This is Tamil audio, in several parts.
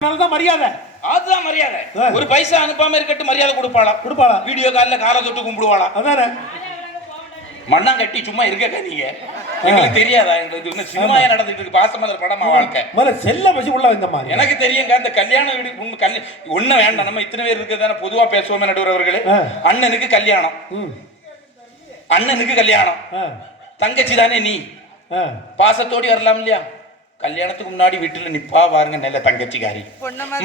மரியாதை அதுதான் மரியாதை. ஒரு பைசா அனுப்பாம இருக்கட்டும், மரியாதை கொடுப்பாளா? வீடியோ காலில் காலை தொட்டு கும்பிடுவாளா? அதானே. மண்ணா கட்டி சும்மா இருக்க நீங்க எங்களுக்கு தெரியாதா? எங்களுக்கு இன்னும் சினிமாயா நடந்துட்டு இருக்கு. பாசமலர் படமா வாழ்க்கை செல்ல பசி உள்ள இந்த மாதிரி எனக்கு தெரியுங்க. அந்த கல்யாண வீடு ஒண்ணு வேண்டாம். நம்ம இத்தனை பேர் இருக்கிறதான பொதுவா பேசுவோமே நடுவர் அவர்களே. அண்ணனுக்கு கல்யாணம், அண்ணனுக்கு கல்யாணம், தங்கச்சி தானே நீ, பாசத்தோடி வரலாம் இல்லையா? கல்யாணத்துக்கு முன்னாடி வீட்டுல நிப்பா பாருங்க, நல்ல தங்கச்சிக்காரி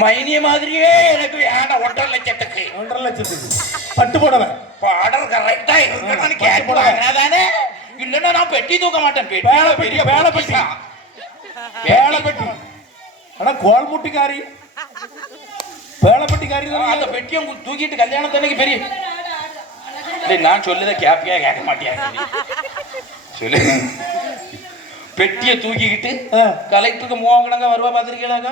மைனிய மாதிரியே எனக்கு வேண்டாம். 1,50,000 பட்டு போடவன் ஆர்டர் கரெக்டா இருக்கணும்னு கேட்பாங்க தானே. இல்லன்னா நான் பெட்டி தூக்க மாட்டேன். பெரிய வேலை பெட்டி, வேலை பெட்டி. ஆனா கோல்முட்டிக்காரி வேலை பெட்டிக்காரி தான். அந்த பெட்டியை தூக்கிட்டு கல்யாணத்தன்னைக்கு பெரிய நான் சொல்லுத கேப்பியா கேட்க மாட்டியா சொல்லு. பெட்டியை தூக்கிக்கிட்டு கலெக்டருக்கு மோகனங்க வருவா பாத்திருக்கீங்களாங்க?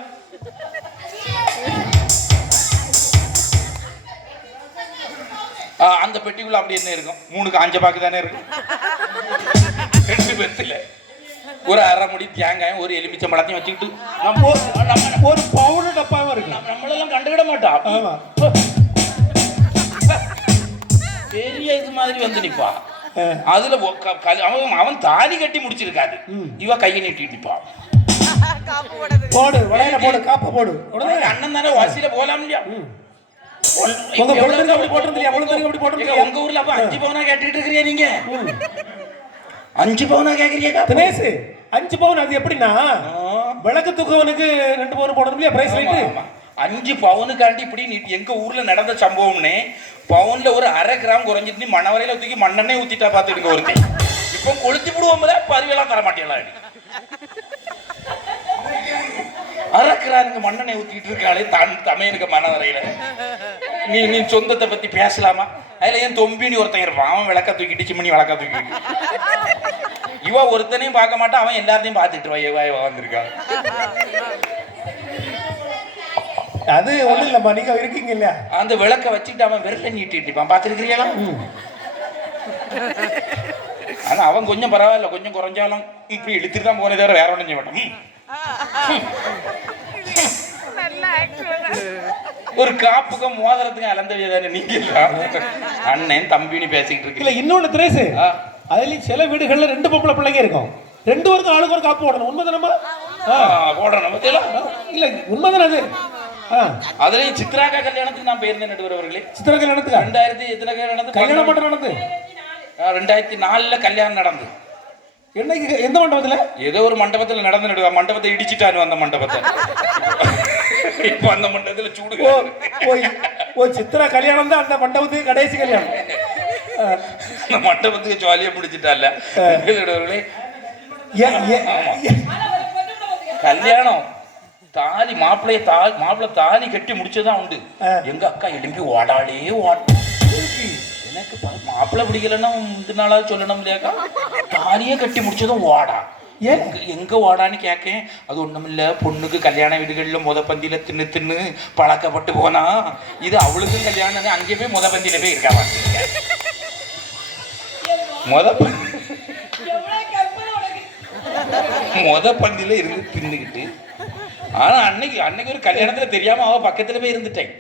அந்த பெட்டிக்குள்ள அப்படி என்ன இருக்கும்? 3 காஞ்ச பாக்கு தானே இருக்கும். 2 பெத்துல ஒரு அரை முடி தேங்காயும் ஒரு எலுமிச்சம் பழத்தையும் வச்சுக்கிட்டு நம்ம ஒரு பவுடர் டப்பாவும் இருக்கு. நம்மளெல்லாம் கண்டுக்கிட மாட்டோம். பெரிய இது மாதிரி வந்து நிப்பா. அதுல அவன் தாலி கட்டி முடிச்சிருக்காது, இவ கையை நீட்டிட்டு நிப்பா. போடு வளையல போடு, காப்ப போடு. அண்ணன் தானே வாசியில போலாம் இல்லையா? உங்க ஊர்ல அப்ப 5 பவுனா கேட்டுட்டு இருக்கிறீங்க நீங்க? 5 பவுனா கேக்குறீங்க தினேஷ்? 5 பவுன் அது எப்படின்னா விளக்கு தூக்கவனுக்கு 2 பவுன் போடணும் இல்லையா பிரைஸ் ரைட்? 5 பவுனுக்காண்டி இப்படி நீ எங்க ஊர்ல நடந்த சம்பவம்னே. பவுன்ல ஒரு 1/2 கிராம் குறைஞ்சிட்டு மண்ணவரையில தூக்கி மண்ணெண்ணே ஊத்திட்டா பாத்துடுங்க ஒருத்தன். இப்போ கொளுத்தி விடுவோம்ல, பருவெல்லாம் தர மாட்டேங்களா? 1/2 கிராம் மண்ணெண்ணை ஊத்திட்டு இருக்காளே தமையனுக்கு மனவரையில. நீ சொந்தத்தை பத்தி பேசலாமா? அதுல ஏன் தொம்பினி ஒருத்தன் இருப்பான், அவன் விளக்க தூக்கிட்டு சிம்மணி விளக்க தூக்கிட்டு. இவ ஒருத்தனையும் பார்க்க மாட்டான், அவன் எல்லாத்தையும் பார்த்துட்டு வந்திருக்கான். அது ஒண்ணு இல்லம்மா, நீங்க இருக்கீங்க இல்லையா? அந்த விளக்க வச்சுட்டு அவன் விரல நீட்டிட்டு பாத்துருக்கிறீங்களா? ஆனா அவன் கொஞ்சம் பரவாயில்ல, கொஞ்சம் குறைஞ்சாலும் இப்படி இழுத்துட்டு தான் போனே தவிர வேற ஒன்றும் செய்ய மாட்டான். ஒரு காப்புக்கு மோதிரத்துக்கு அலந்தவியதானே நீங்க அண்ணன் தம்பின்னு பேசிக்கிட்டு இருக்கு. இல்ல இன்னொன்னு திரேசு, அதுலயும் சில வீடுகள்ல 2 பொம்பளை பிள்ளைங்க இருக்கும். 2 பேருக்கு ஆளுக்கு ஒரு காப்பு போடணும். உண்மைதானமா? போடணும். இல்ல உண்மைதானே அது? அதுலயும் சித்ராக்கா கல்யாணத்துக்கு நான் போயிருந்தேன் நடுவர் அவர்களே. சித்ரா கல்யாணத்துக்கு 2000 நடந்து கல்யாணம் மட்டும் நடந்து 2004 கல்யாணம் நடந்து. என்னைக்கு எந்த மண்டபத்துல? ஏதோ ஒரு மண்டபத்துல நடந்து நடுவா. மண்டபத்தை இடிச்சிட்டானு அந்த மண்டபத்தை. இப்ப அந்த மண்டபத்துல சூடு. சித்ரா கல்யாணம் தான் அந்த மண்டபத்துக்கு கடைசி கல்யாணம். அந்த மண்டபத்துக்கு ஜாலியா முடிச்சிட்டால கல்யாணம். தாலி மாப்பிள்ளை தாலி கட்டி முடிச்சதான் உண்டு. எங்க அக்கா எழும்பி ஓடாளே எனக்கு மாப்பிள்ளை பிடிக்கலன்னா முந்தின நாளாவது சொல்லணும் இல்லையாக்கா? தாலியே கட்டி முடிச்சதும் ஓடா. எங்க ஓடான்னு கேட்கேன். அது ஒண்ணும் இல்ல, பொண்ணுக்கு கல்யாண வீடுகள்ல பந்தியில தின்னு பழக்கப்பட்டு போனா இது அவளுக்கும் கல்யாணம் அங்கே போய் பந்தியில போய் இருக்கா. பந்தியில இருந்து தின்னுக்கிட்டு. ஆனா அன்னைக்கு ஒரு கல்யாணத்துல தெரியாம அவ பக்கத்துல போய் இருந்துட்டேன்.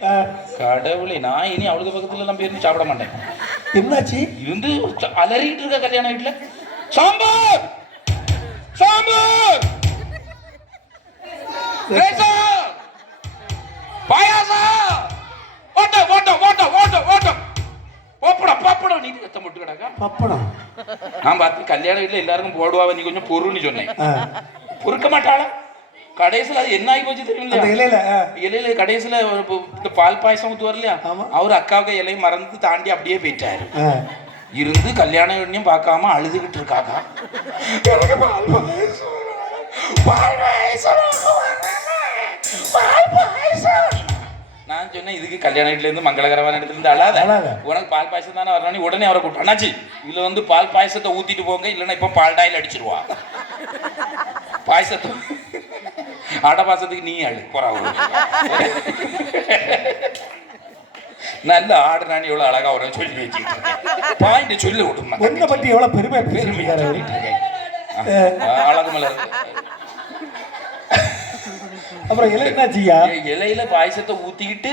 கடவுளை, நான் இனி அவளுக்கு பக்கத்துல எல்லாம் போயிருந்து சாப்பிட மாட்டேன். என்னாச்சு? இருந்து அலறிட்டு இருக்க கல்யாண வீட்டுல. சாம்பார் சாம்பார் பாயாசம் ஓட்டம் ஓட்டம் ஓட்டம் ஓட்டம் ஓட்டம் பப்படம் பப்படம். நீ கத்த மட்டும் கிடக்கா பப்படம். நான் பார்த்து கல்யாண வீட்டுல எல்லாருக்கும் போடுவா, நீ கொஞ்சம் பொருன்னு சொன்னேன். பொறுக்க மாட்டாளா? கடைசியில அது என்ன ஆகி போச்சு தெரியுமில்ல? இலையில கடைசியில பால் பாயசம் ஊத்து வரலையா, அவரு அக்காவுக்கு இலையும் மறந்து தாண்டி அப்படியே போயிட்டாரு. இருந்து கல்யாண வீட்டையும் பார்க்காம அழுதுகிட்டு இருக்காக்கா. நான் சொன்னேன், இதுக்கு கல்யாண வீட்டுல இருந்து மங்களகரமான இடத்துல இருந்து அழாத, உனக்கு பால் பாயசம் தானே வரணும். உடனே அவரை கூப்பிட்டு, அண்ணாச்சி இதுல வந்து பால் பாயசத்தை ஊத்திட்டு போங்க, இல்லைன்னா இப்ப பால் டாயில் அடிச்சிருவா. பாயசத்தை அடை பாசத்துக்கு நீ அழு போறா. நல்ல ஆடு நான் எவ்வளவு அழகா வரும் சொல்லி வச்சுக்கிட்டு பாயிண்ட் சொல்லி விடுமா. உன்னை பத்தி எவ்வளவு பெருமையா அழகு மலர். அப்புறம் இலை என்னாச்சியா? இலையில பாயசத்தை ஊத்திக்கிட்டு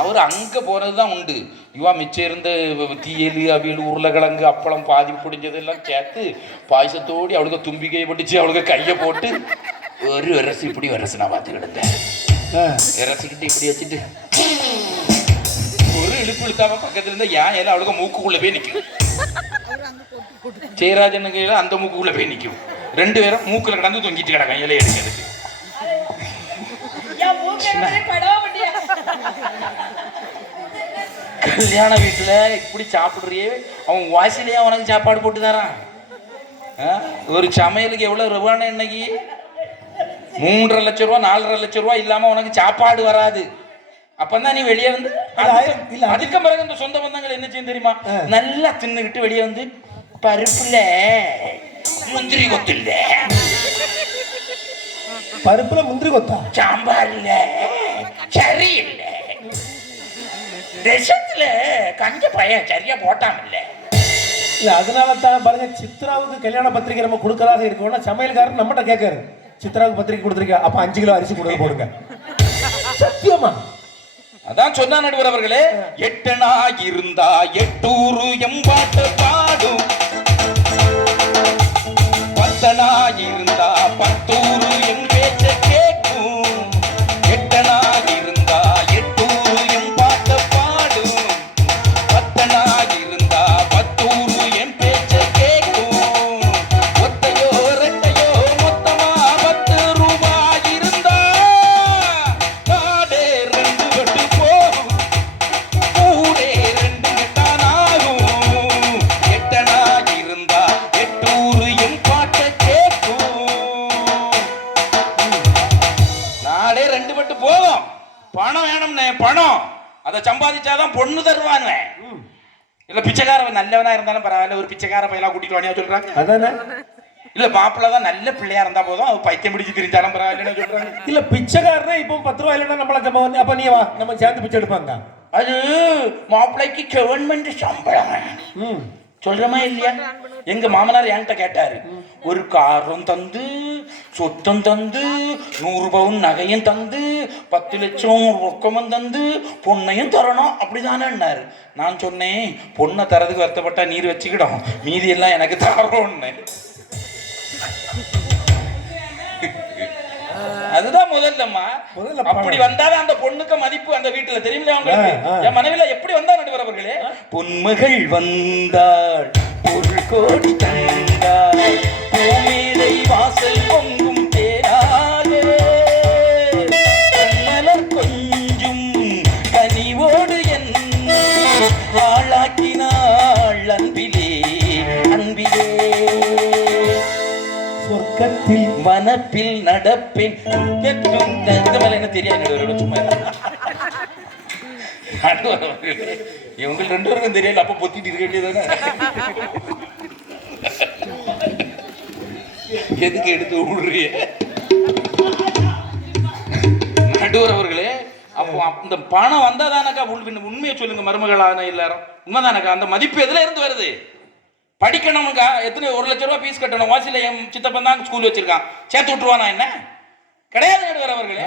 அவர் அங்க போறதுதான் உண்டு. இவா மிச்சம் இருந்த தீயல் அவியல் உருளைக்கிழங்கு அப்பளம் பாதி பிடிஞ்சதெல்லாம் சேர்த்து பாயசத்தோடி அவளுக்கு தும்பிக்கையை பிடிச்சி அவளுக்கு கையை போட்டு ஒரு விரசு இப்படி விரசு நான் பார்த்துக்கிட்டேன். விரசிக்கிட்டு இப்படி வச்சுட்டு ஒரு இழுப்பு இழுக்காம பக்கத்துல இருந்தா ஏன் இலை அவளுக்கு மூக்குக்குள்ள போய் நிற்கும். ஜெயராஜன் கையில அந்த மூக்குக்குள்ள போய் நிற்கும். ரெண்டு பேரும் மூக்குல கிடந்து தொங்கிட்டு கிடக்கும் இலையை எடுக்கிறதுக்கு. கல்யாண வீட்டுல இப்படி சாப்பிடுறியே, அவன் வாசிலேயே அவனுக்கு சாப்பாடு போட்டு தரான். ஒரு சமையலுக்கு எவ்வளவு ரூபான இன்னைக்கு 3.5 லட்சம் ரூபா 4.5 லட்சம் ரூபா இல்லாம உனக்கு சாப்பாடு வராது. அப்பதான் நீ வெளியே வந்து அதுக்கு பிறகு இந்த சொந்த பந்தங்கள் என்ன செய்யும் தெரியுமா? நல்லா தின்னுக்கிட்டு வெளியே வந்து பருப்புல முந்திரி கொத்து இல்ல, பருப்புல முந்திரி கொத்தா, சாம்பார் இல்ல, சரி இல்ல, ரசத்துல கஞ்ச பையன் சரியா போட்டாம இல்ல. அதனால தான் பாருங்க, சித்ராவுக்கு கல்யாண பத்திரிகை நம்ம கொடுக்கறதாக இருக்கோம்னா சமையல்காரன் நம்மகிட்ட கேட்காரு, சித்ராவுக்கு பத்திரிகை கொடுத்துருக்க, அப்ப 5 கிலோ அரிசி கொடுக்க போடுங்க. சத்தியமா அதான் சொன்னா நடுவர் அவர்களே, எட்டனா இருந்தா 800 எம்பாட்டு பாடும், 10 இருந்தா 10 எம் பேச்ச கேட்கும், 8 இருந்தா 800 எம்பாட்டு பாடும், 10 இருந்தா 10 எம் பேச்ச கேட்கும், ஒத்தையோ ரெட்டையோ மொத்தமா 10 ரூபாய் இருந்தா நாடே 2 கட்டு போகும், ஊரே 2 கட்டானாகும், 8 இருந்தா 800 எம் பாட்ட கேட்கும். நாடே 2 பட்டு போகும். பணம் வேணும்னே, பணம் அதை சம்பாதிச்சாதான் பொண்ணு தருவானே. இல்ல பிச்சைக்காரன் நல்லவனா இருந்தாலும் பரவாயில்ல, ஒரு பிச்சைக்கார பையனா கூட்டிட்டு வாணியா சொல்றாங்க. அதானே. இல்ல மாப்பிள்ள தான் நல்ல பிள்ளையா இருந்தா போதும், பைத்தியம் பிடிச்சு திரிஞ்சாலும் பரவாயில்லன்னு சொல்றாங்க. இல்ல பிச்சைக்காரனே இப்போ 10 ரூபாய் இல்லைன்னா நம்மள நம்ம வந்து அப்ப நீ வா நம்ம சேர்ந்து பிச்சை எடுப்பாங்க. அது மாப்பிள்ளைக்கு கவர்மெண்ட் சம்பளம் சொல்றமா இல்லையா? எங்க மாமனார் என்கிட்ட கேட்டாரு, ஒரு காரும் தந்து சொத்தம் தந்து 100 பவுன் நகையும் தந்து 10 லட்சம் ரொக்கமும் தந்து பொண்ணையும் தரணும் அப்படிதானேன்னாரு. நான் சொன்னேன், பொண்ணை தரதுக்கு வருத்தப்பட்டா நீர் வச்சுக்கிடும், மீதி எல்லாம் எனக்கு தரோன்னு. அதுதான் முதல்லம்மா. அப்படி வந்தாதான் அந்த பொண்ணுக்கு மதிப்பு அந்த வீட்டுல தெரியுமில்ல அவங்களுக்கு. என் மனைவில எப்படி வந்தா நடுவர் அவர்களே, பொன்மகள் வந்தாள் ஒரு கோடி தந்தாள் பூமேடை வாசல் பொங்கும் தேனாலே கண்ணலர் கொஞ்சும் கனிவோடு என் ஆளாக்கினாள் அன்பிலே அன்பிலே சொர்க்கத்தில் வனப்பில் நடப்பேன். என்ன தெரியாது சும்மா இவங்க 2 பேருக்கும் தெரியல, அப்ப பொத்திட்டு இருக்க வேண்டியதானே. எதுக்கு எடுத்து விடுறிய நடுவர் அவர்களே? அப்போ இந்த பணம் வந்தாதானக்கா உண்மையை சொல்லுங்க மருமகளான எல்லாரும், உண்மைதானக்கா? அந்த மதிப்பு எதுல இருந்து வருது? படிக்கணும்க்கா, எத்தனை 1 லட்சம் ரூபாய் ஃபீஸ் கட்டணும். வாசில என் சித்தப்பன் தான் ஸ்கூல் வச்சிருக்கான், சேர்த்து விட்டுருவானா என்ன? கிடையாது நடுவர் அவர்களே.